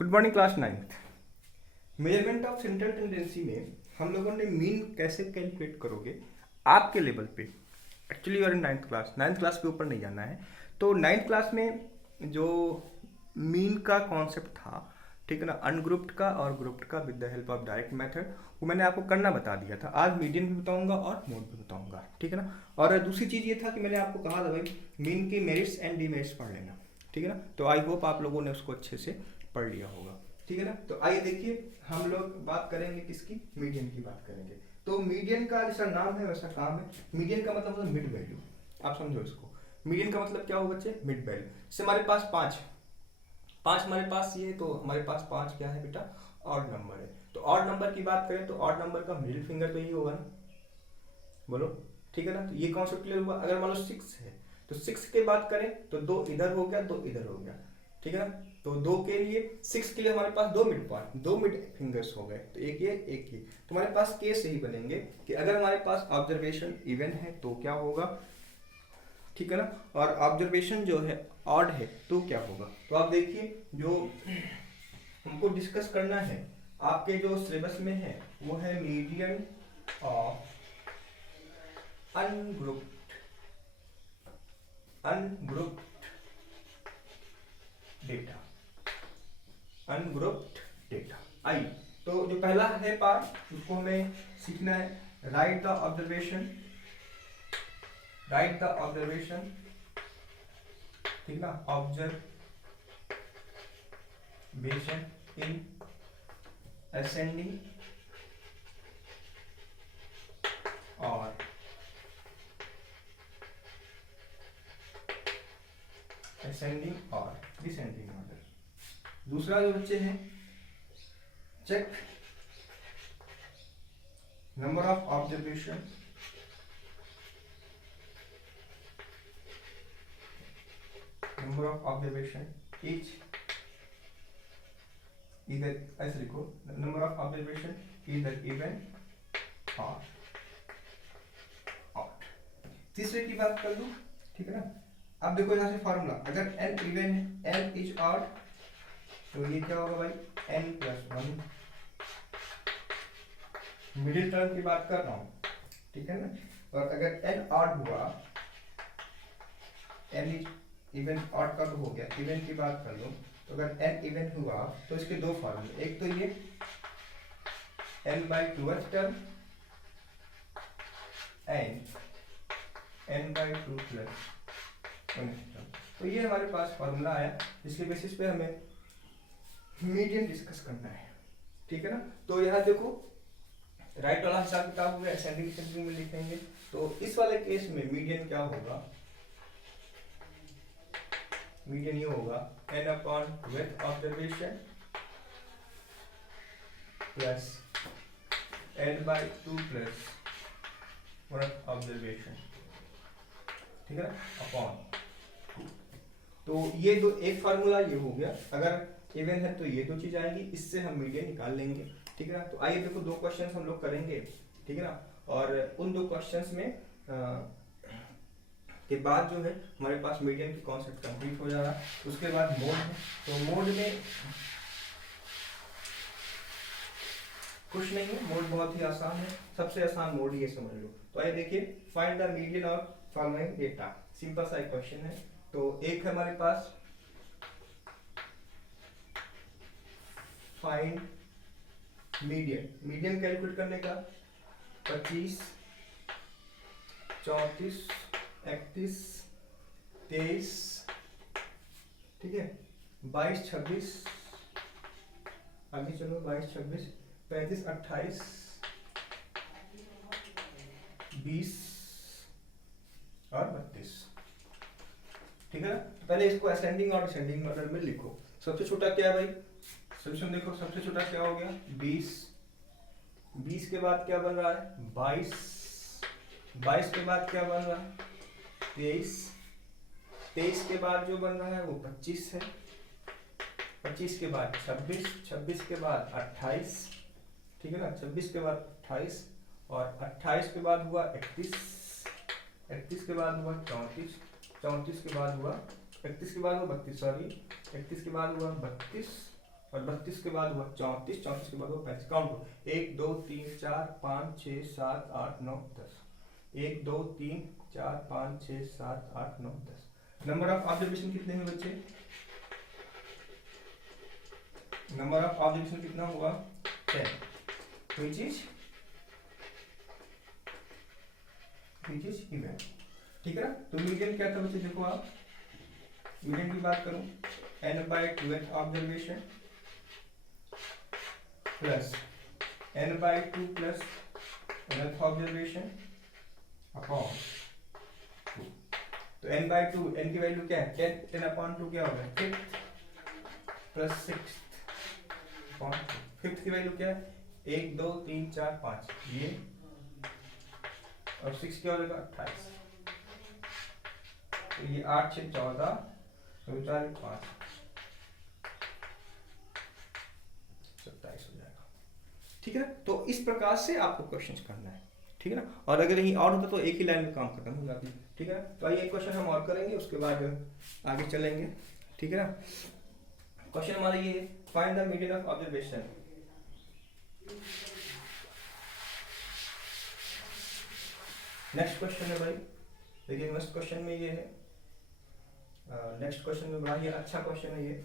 Good morning class ninth. Measurement of central tendency में हम लोगों ने मीन कैसे कैलकुलेट करोगे आपके लेवल पे। एक्चुअली और नाइन्थ क्लास के ऊपर नहीं जाना है। तो नाइन्थ क्लास में जो मीन का कॉन्सेप्ट था, ठीक है ना, अनग्रुप्ड का और ग्रुप्ड का with the help of direct method, वो मैंने आपको करना बता दिया था। आज मीडियन भी बताऊंगा और मोड भी बताऊंगा, ठीक है ना। और दूसरी चीज़ ये था कि मैंने आपको कहा था भाई मीन की मेरिट्स एंड डीमेरिट्स पढ़ लेना, ठीक है ना। तो आई होप आप लोगों ने उसको अच्छे से पढ़ लिया होगा, ठीक है ना। तो आइए देखिए, हम लोग बात करेंगे किसकी, मीडियन की बात करेंगे। तो मीडियन का जैसा नाम है वैसा काम है। मीडियन का मतलब होता है मिड वैल्यू। आप समझो इसको, मीडियन का मतलब क्या होगा बच्चे, मिड वैल्यू। जैसे हमारे पास पाँच पाँच हमारे पास ये, तो हमारे पास पाँच क्या है बेटा, ऑड नंबर है। तो ऑड नंबर की बात करें तो ऑड नंबर का मिडिल फिंगर तो ये होगा ना, बोलो, ठीक है ना। तो ये कॉन्सेप्ट क्लियर हुआ। अगर मान लो सिक्स है तो सिक्स के बात करें तो दो इधर हो गया, दो इधर हो गया, ठीक है ना। तो दो के लिए, सिक्स के लिए हमारे पास दो मिड पॉइंट, दो मिड फिंगर्स हो गए, तो एक ये एक ये। तो हमारे पास केस यही बनेंगे कि अगर हमारे पास ऑब्जर्वेशन इवन है तो क्या होगा, ठीक है ना, और ऑब्जर्वेशन जो है ऑड है तो क्या होगा। तो आप देखिए, जो हमको डिस्कस करना है आपके जो सिलेबस में है वो है median of ungrouped data, ungrouped data. आई, तो जो पहला है पार्ट उसको हमें सीखना है। राइट द ऑब्जर्वेशन, ठीक ना, ऑब्जर्वेशन इन असेंडिंग और असेंडिंग और डिसेंडिंग ऑर्डर। दूसरा जो बच्चे हैं, check number of observation each इधर, ऐसे लिखो, नंबर ऑफ ऑब्जर्वेशन इधर इवन और ऑड। तीसरे की बात कर लूं, ठीक है ना। अब देखो यहाँ से फॉर्मूला, अगर n इवन है, n इज ऑड, तो ये क्या होगा भाई, n plus one. Middle term की बात कर रहा हूं, ठीक है ना। और अगर n ऑड हुआ, n इज इवन, ऑड का तो हो गया, इवन की बात कर लो, तो अगर n इवन हुआ तो इसके दो फॉर्मूले, एक तो ये n/2th term and n/2 plus term. तो ये हमारे पास फॉर्मूला आया, जिसके बेसिस पे हमें मीडियन डिस्कस करना है, ठीक है ना। तो यहाँ देखो, राइट वाला हिसाब किताब हो गया, असेंडिंग डिसेंडिंग में लिखेंगे। तो इस वाले केस में मीडियन क्या होगा, मीडियन ये होगा n/with observation plus n/2 plus worth observation, ठीक है ना, अपॉन। तो ये दो, एक फार्मूला ये हो गया, अगर इवन है तो ये दो चीज आएगी, इससे हम मीडियन निकाल लेंगे, ठीक है ना। तो आइए देखो, दो क्वेश्चंस हम लोग करेंगे, ठीक है ना। और उन दो क्वेश्चंस में के बाद जो है हमारे पास मीडियन की कॉन्सेप्ट कंप्लीट हो जा रहा है। उसके बाद मोड है, तो मोड में कुछ नहीं है, मोड बहुत ही आसान है, सबसे आसान मोड ये समझ लो। तो आइए देखिए, find the median of following data. Simple सा एक क्वेश्चन है। तो एक है हमारे पास फाइंड मीडियन कैलकुलेट करने का 25, 34, 31, 23, ठीक है, 22, 26, आगे चलो, 22, 26, 35, 28, 20 और 32, ठीक है ना। पहले इसको असेंडिंग और डिसेंडिंग ऑर्डर में लिखो। सबसे छोटा क्या है भाई, सोल्यूशन देखो, सबसे छोटा क्या हो गया, 20, 20 के बाद क्या बन रहा है, 22, 22 के बाद क्या बन रहा है, 23, 23 के बाद जो बन रहा है वो 25 है, 25 के बाद 26, 26 के बाद 28, ठीक है ना, 26 के बाद 28, और 28 के बाद हुआ 31, 31 के बाद हुआ 34, 34 के बाद हुआ 31 के बाद हुआ 32, सॉरी 31 के बाद हुआ 32, और 32 के बाद हुआ 34, 34 के बाद हुआ 35। काउंट करो, 1 2 3 4 5 6 7 8 9 10। 1 2 3 4 5 6 7 8 9 10। नंबर ऑफ ऑब्जर्वेशन कितने हुए बच्चे? नंबर ऑफ ऑब्जर्वेशन कितना हुआ? 10, which is इवन। ठीक है ना? तो मीडियन क्या था बच्चे? देखो आप, मीडियन की बात करूं, n/2th observation plus n/2 plus nth observation upon 2। तो n/2, n की वैल्यू क्या है? 10/2 क्या होगा? 5th plus 6th upon 2। 5th की वैल्यू क्या है? 1 2 3 4 5 ये, और 6 क्या हो जाएगा? 28। तो ये 8 6 14 4 5 27 हो जाएगा। ठीक है, तो इस प्रकार से आपको क्वेश्चंस करना है। ठीक है ना? और अगर यहीं और होता तो एक ही लाइन में काम खत्म हो जाती। ठीक है, तो आइए एक क्वेश्चन हम और करेंगे, उसके बाद आगे चलेंगे। ठीक है ना? क्वेश्चन हमारा ये है, find the median of observation. Next question है भाई, देखिए नेक्स्ट क्वेश्चन में ये है, नेक्स्ट क्वेश्चन में बड़ा ही अच्छा क्वेश्चन है ये।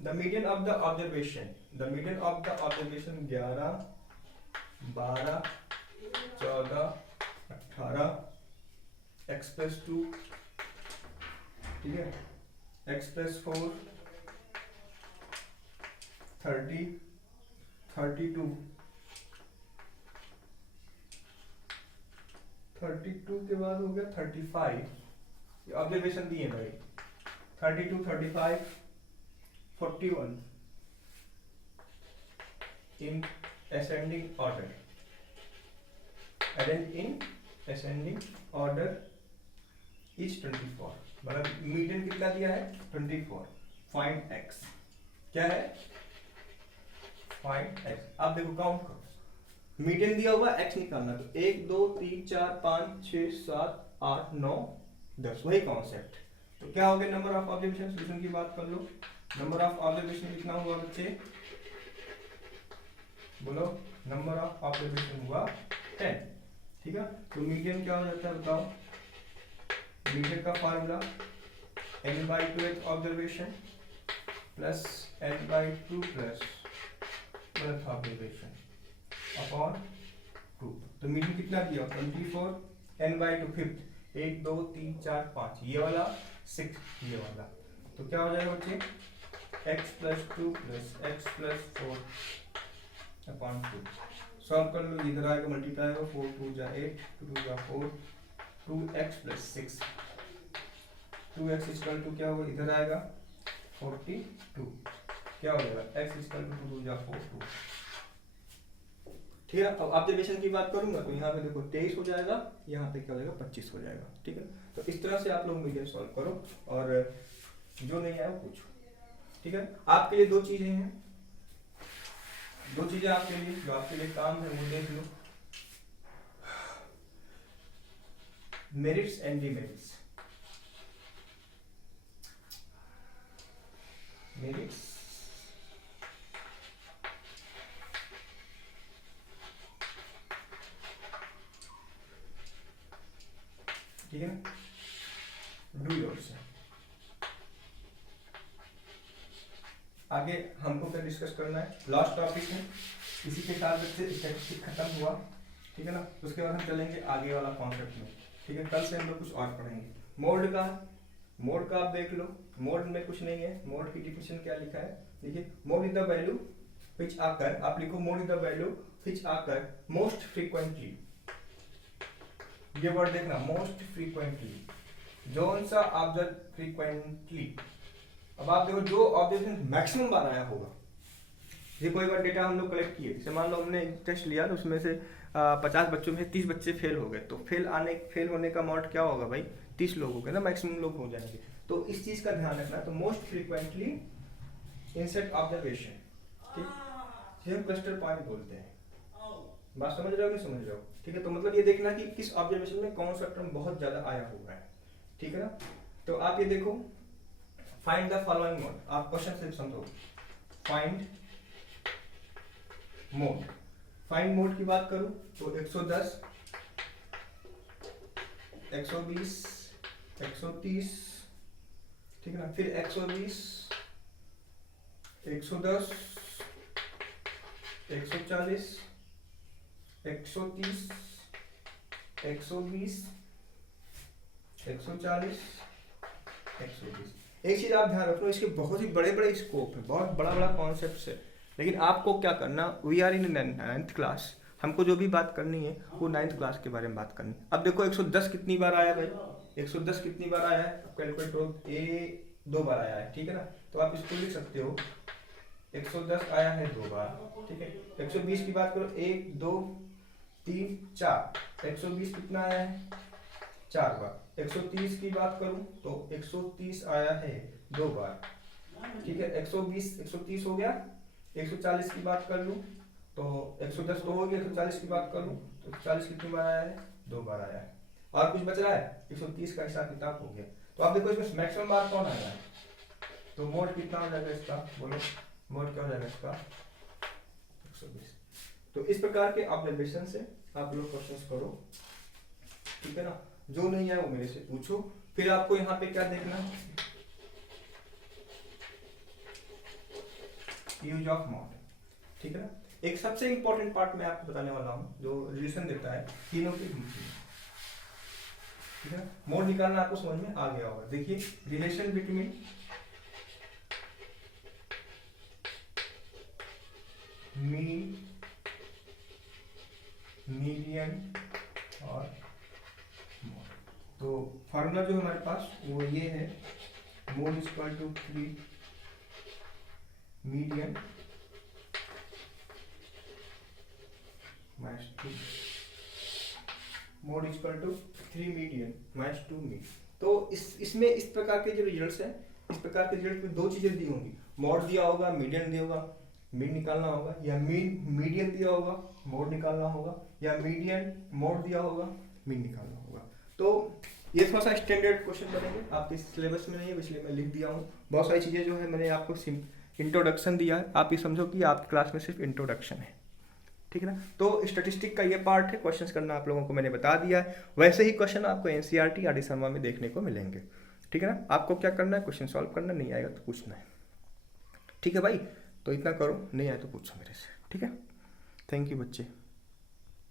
The median of the observation, the median of the observation 11 12 14 18 x+2, ठीक है, x+4 30 32 32 के बाद हो गया 35। ये ऑब्जर्वेशन दिए भाई, 32 35 41 इन ascending order, arranged in ascending order is 24। मतलब मीडियन कितना दिया है? 24। फाइंड x, क्या है? Find x। अब देखो काउंट करो, मीडियन दिया हुआ x निकालना, तो 1 2 3 4 5 6 7 8 9 10, वही कॉन्सेप्ट। तो क्या हो गया? नंबर ऑफ ऑब्जर्वेशन, सोल्यूशन की बात कर लो। नंबर ऑफ ऑब्जर्वेशन कितना हुआ बच्चे? बोलो, नंबर ऑफ ऑब्जर्वेशन हुआ 10। ठीक है, तो मीडियन क्या हो जाता है बताओ? मीडियन का formula n/2th observation plus n/2 plus 12th observation upon 2। तो मीडियन कितना दिया? 24, n/2 5th, 1 2 3 4 5 ये वाला, 6 ये वाला। तो क्या हो जाएगा बच्चे? x+2 plus x+4 upon 2। Solve कर लो, इधर आएगा मल्टीप्लाई होगा, 4 2 जा 8 2 2 जा 4, 2x plus 6, 2x equal to क्या होगा? इधर आएगा 42, क्या हो जाएगा? x इक्वल टू 2 2 जा 4 2। ठीक है, अब ऑब्जर्वेशन की बात करूंगा तो यहाँ पे देखो 23 हो जाएगा, यहाँ पे क्या हो जाएगा? 25 हो जाएगा। ठीक है, तो इस तरह से आप लोग मीडियन सॉल्व करो, और जो नहीं आया पूछो। ठीक है, आपके लिए दो चीजें हैं, दो चीजें आपके लिए, जो आपके लिए काम है वो देख लो, मेरिट्स एंड डिमेरिट्स। मेरिट्स ठीक है, डू योरसेल्फ। आगे हमको क्या डिस्कस करना है? लास्ट टॉपिक है, इसी के साथ स्टैटिस्टिक खत्म हुआ। ठीक है ना, उसके बाद हम चलेंगे आगे वाला कॉन्सेप्ट में। ठीक है, कल से हम लोग कुछ और पढ़ेंगे। मोड का, मोड का आप देख लो, मोड में कुछ नहीं है। मोड की डिफिनेशन क्या लिखा है? देखिए, mode is the value which आकर, आप लिखो mode is the value which आकर मोस्ट फ्रीक्वेंटली। ये वर्ड देखना, मोस्ट फ्रीक्वेंटली, जोन सा ऑब्जर्व फ्रीक्वेंटली। अब आप देखो, जो ऑब्जर्वेशन मैक्सिमम बार आया होगा, ये कोई बार डेटा हम लोग कलेक्ट किए, जैसे मान लो हमने एक टेस्ट लिया तो उसमें से 50 बच्चों में 30 बच्चे फेल हो गए, तो फेल होने का अमाउंट क्या होगा भाई? 30 लोग हो गए ना, मैक्सिमम लोग हो जाएंगे। तो इस चीज का ध्यान रखना। तो मोस्ट फ्रीक्वेंटली इंसर्ट ऑब्जर्वेशन, ठीक, जिसे हम क्लस्टर पॉइंट बोलते हैं। बात समझ रहे हो नहीं समझ रहे हो? ठीक है, तो मतलब ये देखना कि किस ऑब्जर्वेशन में कौन सा टर्म बहुत ज्यादा आया हुआ है। ठीक है ना, तो आप ये देखो, फाइंड द फॉलोइंग मोड, आप क्वेश्चन से समझो। Find mode. फाइंड मोड की बात करूं तो 110, 120, 130, ठीक है ना, फिर 120, 110, 140, 130, 120, 140, 120। एक चीज आप ध्यान रखो, इसके बहुत ही बड़े बड़े स्कोप है, बहुत बड़ा बड़ा कॉन्सेप्ट है, लेकिन आपको क्या करना, we are in 9th class, हमको जो भी बात करनी है वो 9th क्लास के बारे में बात करनी है। अब देखो 110 कितनी बार आया भाई, 110 कितनी बार आया है, कैलकुलेट करो, ए 2 बार आया है, ठीक है ना, तो आप इसको लिख सकते हो 110 आया है 2 बार, ठीक है। 120 की बात करो, 1 2 3 4, 120 कितना आया है 4 बार। 130 की बात करूं तो 130 आया है 2 बार, ठीक है। 120 130 हो गया। 140 की बात कर लूं तो 110 तो हो गया, 140 की बात कर लूं तो 140 कितनी बार आया है 2 बार आया है। और कुछ बच रहा है, 130 का हिसाब किताब हो गया। तो आप देखो इसमें मैक्सिमम बार कौन आ रहा है, तो मोड कितना हो जाएगा इसका, बोलो मोड क्या हो जाएगा इसका 120। तो इस प्रकार के ऑब्जर्वेशन से आप लोग क्वेश्चंस करो, ठीक है ना। जो नहीं है वो मेरे से पूछो। फिर आपको यहाँ पे क्या देखना, यूज ऑफ मोड, ठीक है ना। एक सबसे इंपॉर्टेंट पार्ट मैं आपको बताने वाला हूँ जो रिलेशन देता है तीनों के बीच में, ठीक है। मोड निकालना आपको समझ में आ गया होगा। देखिए रिलेशन बिटवीन मीन, मीडियन और मोड। तो फार्मूला जो हमारे पास वो ये है, mode is equal to 3 median minus 2, mode is equal to 3 median minus 2 mean. तो इसमें इस प्रकार के जो रिजल्ट्स हैं, इस प्रकार के रिजल्ट में 2 चीजें दी होंगी, मोड दिया होगा, मीडियन दिया होगा, मीन निकालना होगा, या मीडियन दिया होगा, मोड निकालना होगा, या मीडियन मोड दिया होगा, मीन निकालना होगा। तो ये थोड़ा सा स्टैंडर्ड क्वेश्चन बनेंगे, आपके सिलेबस में नहीं है इसलिए मैं लिख दिया हूँ। बहुत सारी चीज़ें जो है मैंने आपको इंट्रोडक्शन दिया है, आप ये समझो कि आपकी क्लास में सिर्फ इंट्रोडक्शन है, ठीक है ना। तो स्टैटिस्टिक का ये पार्ट है, क्वेश्चंस करना आप लोगों को मैंने बता दिया है। वैसे ही क्वेश्चन आपको एनसीईआरटी आर डी शर्मा में देखने को मिलेंगे, ठीक है ना। आपको क्या करना है, क्वेश्चन सॉल्व करना, नहीं आएगा तो पूछना है, ठीक है भाई। तो इतना करो, नहीं आए तो पूछो मेरे से, ठीक है। थैंक यू बच्चे।